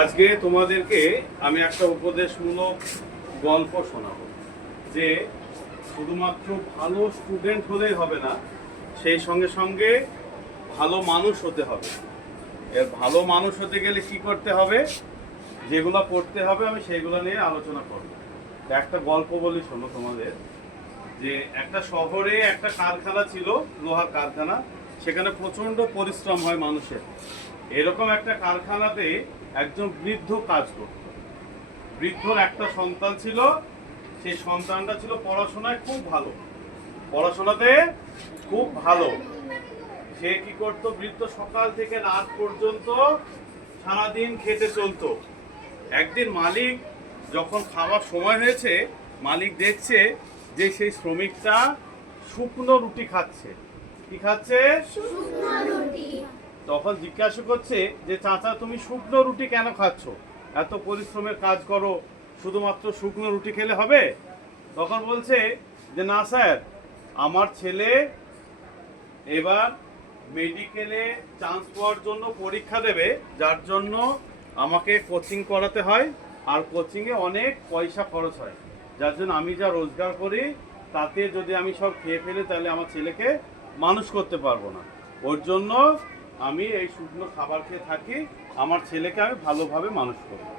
আজকে তোমাদেরকে আমি একটা উপদেশমূলক গল্প শোনাবো যে শুধুমাত্র ভালো স্টুডেন্ট হলেই হবে না, সেই সঙ্গে সঙ্গে ভালো মানুষ হতে হবে। এর ভালো মানুষ হতে গেলে কি করতে হবে, যেগুলো পড়তে হবে আমি সেইগুলো নিয়ে আলোচনা করব। একটা গল্প বলি শোনো তোমাদের, যে একটা শহরে একটা কারখানা ছিল, লোহার কারখানা। সেখানে প্রচণ্ড পরিশ্রম হয় মানুষের। এরকম একটা কারখানাতে একজন বৃদ্ধ কাজ করত। বৃদ্ধর একটা সন্তান ছিল, সেই সন্তানটা ছিল পড়াশোনায় খুব ভালো, পড়াশোনাতে খুব ভালো। সে কি করতো, বৃদ্ধ সকাল থেকে রাত পর্যন্ত সারাদিন খেতে চলতো। একদিন মালিক যখন খাওয়ার সময় হয়েছে, মালিক দেখছে যে সেই শ্রমিকটা শুকনো রুটি খাচ্ছে। কি খাচ্ছে? শুকনো রুটি। তখন জিজ্ঞাসা করছে যে চাচা, তুমি শুকনো রুটি কেন খাচ্ছ? এত পরিশ্রমের কাজ করো, শুধুমাত্র শুকনো রুটি খেলে হবে? তখন বলছে যে না স্যার, আমার ছেলে এবার মেডিকেলে চান্স পাওয়ার জন্য পরীক্ষা দেবে, যার জন্য আমাকে কোচিং করাতে হয়, আর কোচিংয়ে অনেক পয়সা খরচ হয়। যার জন্য আমি যা রোজগার করি তাতে যদি আমি সব খেয়ে ফেলি তাহলে আমার ছেলেকে মানুষ করতে পারবো না। ওর জন্য আমি এই শুকনো খাবার খেয়ে থাকি, আমার ছেলেকে আমি ভালোভাবে মানুষ করবো।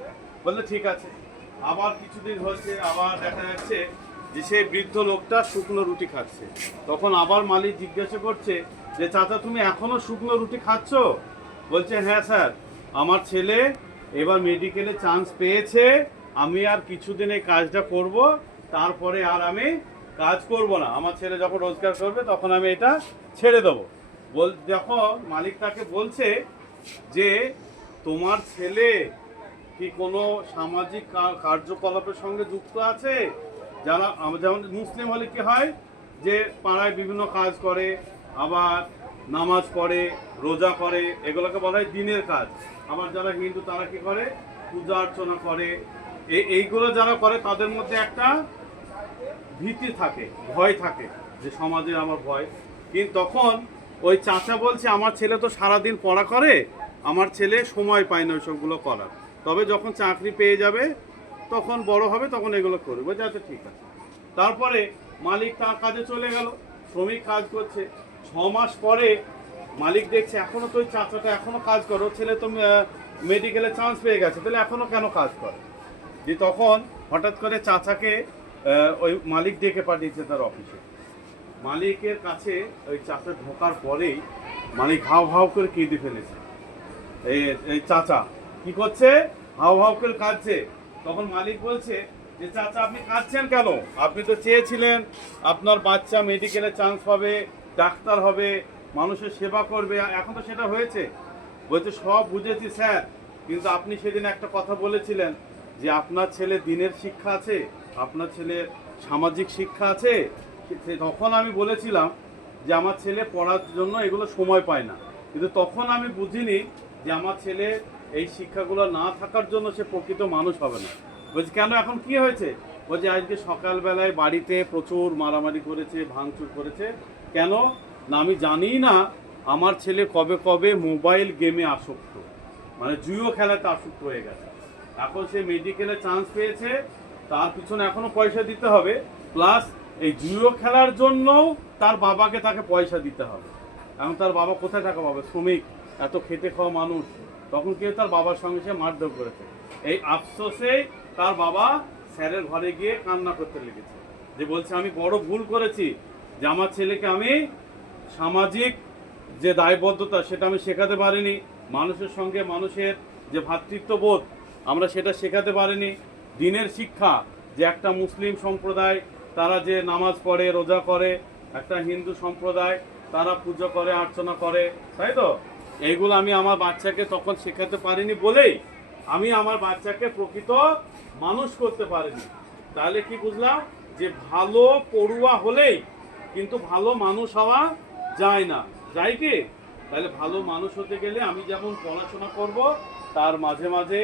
বললে ঠিক আছে। আবার কিছুদিন হচ্ছে, আবার দেখা যাচ্ছে যে সেই বৃদ্ধ লোকটা শুকনো রুটি খাচ্ছে। তখন আবার মালিক জিজ্ঞাসা করছে যে চাচা, তুমি এখনো শুকনো রুটি খাচ্ছ? বলছে হ্যাঁ স্যার, আমার ছেলে এবার মেডিকেলে চান্স পেয়েছে, আমি আর কিছুদিন এই কাজটা করব, তারপরে আর আমি কাজ করব না। আমার ছেলে যখন রোজগার করবে তখন আমি এটা ছেড়ে দেবো। যখন মালিক তাকে বলছে যে তোমার ছেলে কি কোনো সামাজিক কার্যকলাপের সঙ্গে যুক্ত আছে? যারা যেমন মুসলিম হলে কি হয় যে পাড়ায় বিভিন্ন কাজ করে, আবার নামাজ পড়ে, রোজা করে, এগুলোকে বলা হয় দিনের কাজ। আবার যারা হিন্দু তারা কি করে, পূজা অর্চনা করে। এইগুলো যারা করে তাদের মধ্যে একটা ভীতি থাকে, ভয় থাকে যে সমাজে আমার ভয়। কিন্তু তখন ওই চাচা বলছে আমার ছেলে তো সারাদিন পড়া করে, আমার ছেলে সময় পায় না ওইসবগুলো করার, তবে যখন চাকরি পেয়ে যাবে তখন বড় হবে তখন এগুলো করবে। বলছে আচ্ছা ঠিক আছে। তারপরে মালিক তার কাজে চলে গেল, শ্রমিক কাজ করছে। 6 মাস পরে মালিক দেখছে এখনো তো ওই চাচাটা এখনো কাজ করো, ছেলে তো মেডিকেলে চান্স পেয়ে গেছে, তাহলে এখনো কেন কাজ করে? যে তখন হঠাৎ করে চাচাকে ওই মালিক ডেকে পাঠিয়েছে তার অফিসে। মালিকের কাছে ওই চাচা ঢোকার পরেই মালিক হাউ হাউ করে কেঁদে ফেলেছে। এই চাচা কি করছে? হাউ হাউ করে কাঁদছে। তখন মালিক বলছে যে চাচা, আপনি কাঁদছেন কেন? আপনি তো চেয়েছিলেন আপনার বাচ্চা মেডিকেলে চান্স পাবে, ডাক্তার হবে, মানুষের সেবা করবে, এখন তো সেটা হয়েছে। বলছে সব বুঝেছি স্যার, কিন্তু আপনি সেদিন একটা কথা বলেছিলেন যে আপনার ছেলে দিনের শিক্ষা আছে, আপনার ছেলের সামাজিক শিক্ষা আছে। তখন আমি বলেছিলাম যে আমার ছেলে পড়ার জন্য এগুলো সময় পায় না, কিন্তু তখন আমি বুঝিনি যে আমার ছেলে এই শিক্ষাগুলো না থাকার জন্য সে প্রকৃত মানুষ হবে না। বলছি কেন, এখন কি হয়েছে? বলছে আজকে সকালবেলায় বাড়িতে প্রচুর মারামারি করেছে, ভাঙচুর করেছে। কেন না, আমি জানি না আমার ছেলে কবে কবে মোবাইল গেমে আসক্ত, মানে জুয়ো খেলাতে আসক্ত হয়ে গেছে। এখন সে মেডিকেলে চান্স পেয়েছে, তার পিছনে এখনো পয়সা দিতে হবে, প্লাস এই জুয়ো খেলার জন্যও তার বাবাকে তাকে পয়সা দিতে হবে। এখন তার বাবা কোথায় টাকা পাবে? শ্রমিক, এত খেটে খাওয়া মানুষ। তখন কেউ তার বাবার সঙ্গে সে মারধর করেছে। এই আফসোসে তার বাবা স্যারের ঘরে গিয়ে কান্না করতে লেগেছে, যে বলছে আমি বড় ভুল করেছি, যে আমার ছেলেকে আমি সামাজিক যে দায়বদ্ধতা সেটা আমি শেখাতে পারিনি, মানুষের সঙ্গে মানুষের যে ভ্রাতৃত্ববোধ আমরা সেটা শেখাতে পারিনি, দিনের শিক্ষা, যে একটা মুসলিম সম্প্রদায় তারা যে নামাজ পড়ে, রোজা করে, একটা হিন্দু সম্প্রদায় তারা পুজো করে, অর্চনা করে, তাই তো? এইগুলো আমি আমার বাচ্চাকে তখন শেখাতে পারিনি বলেই আমি আমার বাচ্চাকে প্রকৃত মানুষ করতে পারিনি। তাহলে কি বুঝলাম? যে ভালো পড়ুয়া হলেই কিন্তু ভালো মানুষ হওয়া যায় না, যায় কি? তাহলে ভালো মানুষ হতে গেলে আমি যেমন পড়াশোনা করব, তার মাঝে মাঝে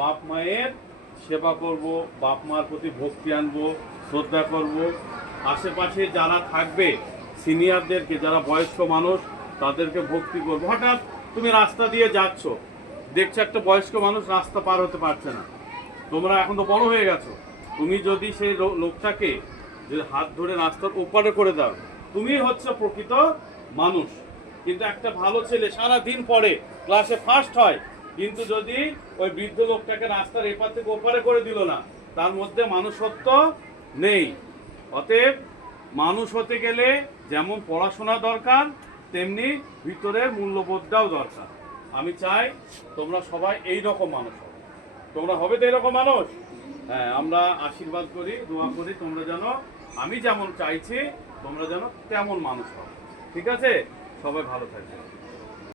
বাপ মায়ের সেবা করব, বাপ মার প্রতি ভক্তি আনবো, শ্রদ্ধা করব, আশেপাশে যারা থাকবে সিনিয়রদেরকে, যারা বয়স্ক মানুষ তাদেরকে ভক্তি করবো। হঠাৎ তুমি রাস্তা দিয়ে যাচ্ছ, দেখছো একটা বয়স্ক মানুষ রাস্তা পার হতে পারছে না, তোমরা এখন তো বড় হয়ে গেছো, তুমি যদি সেই লোকটাকে যদি হাত ধরে রাস্তার ওপারে করে দাও, তুমি হচ্ছে প্রকৃত মানুষ। কিন্তু একটা ভালো ছেলে সারা দিন পড়ে, ক্লাসে ফার্স্ট হয়, কিন্তু যদি ওই বৃদ্ধ লোকটাকে রাস্তার এপার থেকে ওপারে করে দিল না, তার মধ্যে মানুষত্ব নেই। অতএব মানুষ হতে গেলে যেমন পড়াশোনা দরকার, তেমনি ভিতরের মূল্যবোধটাও দরকার। আমি চাই তোমরা সবাই এই রকম মানুষ হবে। তোমরা হবে তো এরকম মানুষ? হ্যাঁ, আমরা আশীর্বাদ করি, দোয়া করি তোমরা যেন, আমি যেমন চাইছি তোমরা যেন তেমন মানুষ হও। ঠিক আছে? সবাই ভালো থাকবে।